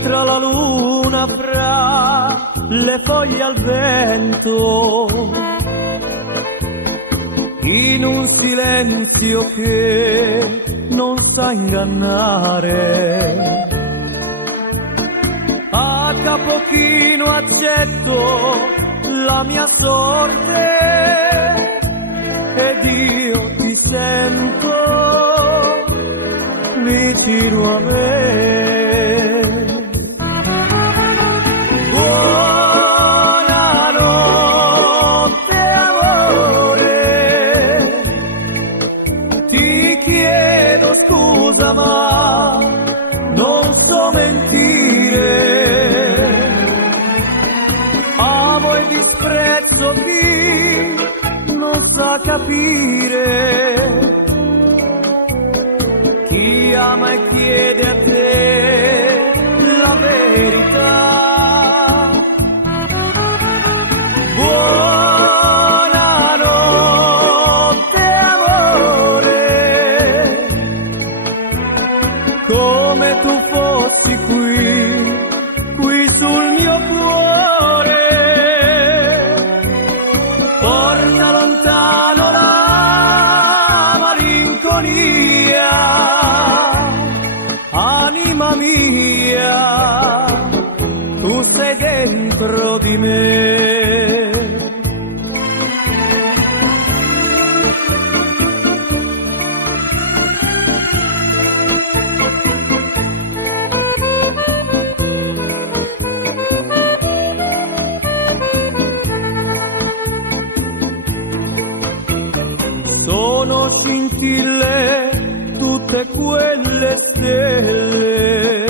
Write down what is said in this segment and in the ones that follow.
filtra la luna fra le foglie al vento, in un silenzio che non sa ingannare. A capo chino accetto la mia sorte ed io ti sento vicino a me. Buonanotte amore, ti chiedo scusa ma non so mentire. Amo e disprezzo chi non sa capire. Chi ama e chiede a te la verità. Buonanotte amore, come tu fossi qui sul mio cuore, porta lontano la malinconia. Anima mia, tu sei dentro di me. Sono scintille tutte quelle stelle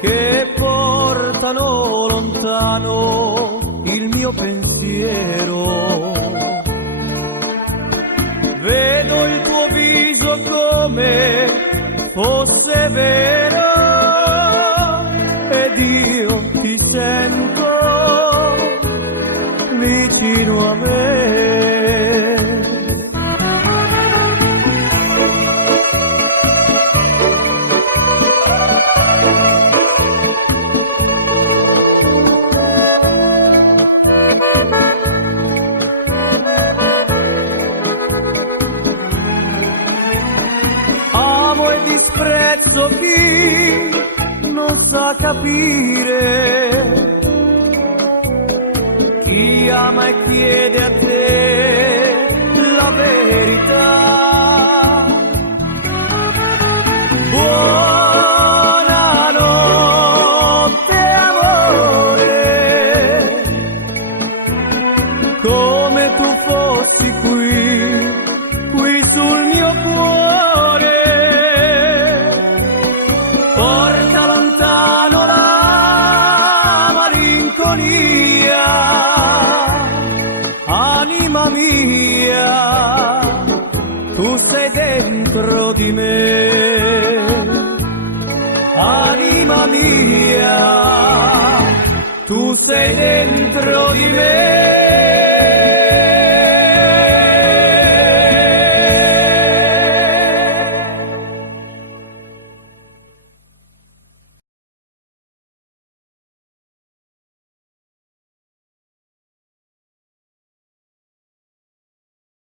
che portano lontano il mio pensiero. Vedo il tuo viso come fosse vero ed io ti sento vicino a me. Amo e disprezzo chi non sa capire. Chi ama e chiede a te la verità. Buonanotte amore, come tu fossi qui sul mio cuore, porta lontano la malinconia. Anima mia, tu sei dentro di me. Anima mia, tu sei dentro di me.